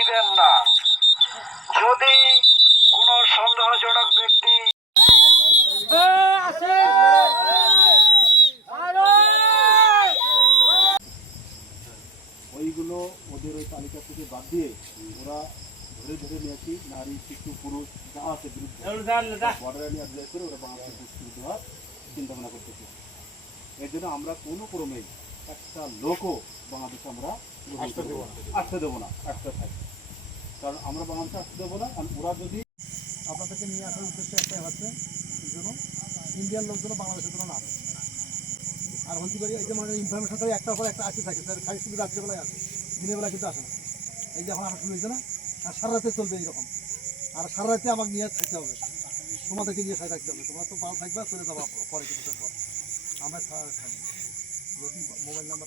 দিবেন না। যদি কোনো সন্দেহজনক ব্যক্তি ওইগুলো ওদের ওই তালিকা থেকে বাদ দিয়ে ওরা ধরে ধরে নিয়েছি নারী শিশু পুরুষ যা আছে বিরুদ্ধে বর্ডার এরিয়া অ্যাড্রেস করে ওরা বাংলাদেশে পুষ্টি দেওয়ার চিন্তা ভাবনা করতেছে। এর জন্য আমরা কোনো ক্রমেই একটা লোকও বাংলাদেশে আমরা আসতে দেবো না, একটা থাকবে। কারণ আমরা বাংলাদেশে আসতে দেবো না। কারণ ওরা যদি আপনাদেরকে নিয়ে আসার উদ্দেশ্য একটাই হচ্ছে যেন ইন্ডিয়ান লোকজন বাংলাদেশের জন্য না আসে। আর হতে পারি এই যে মানে ইনফরমেশন করে একটার পর একটা আসতে থাকে, তার খালি শুধু রাত্রেবেলায় আসে, দিনের বেলা কিন্তু আসে না। এই যে এখন আসা শুরু হয়েছে না, আর সারা রাতে চলবে এইরকম। আর সারা রাতে আমাকে নিয়ে থাকতে হবে, তোমাদেরকে নিয়ে সাথে থাকতে হবে। তোমরা তো ভালো থাকবা, চলে যাবা পরে কিছুটার পর। আমরা থাকবো। যদি মোবাইল নাম্বার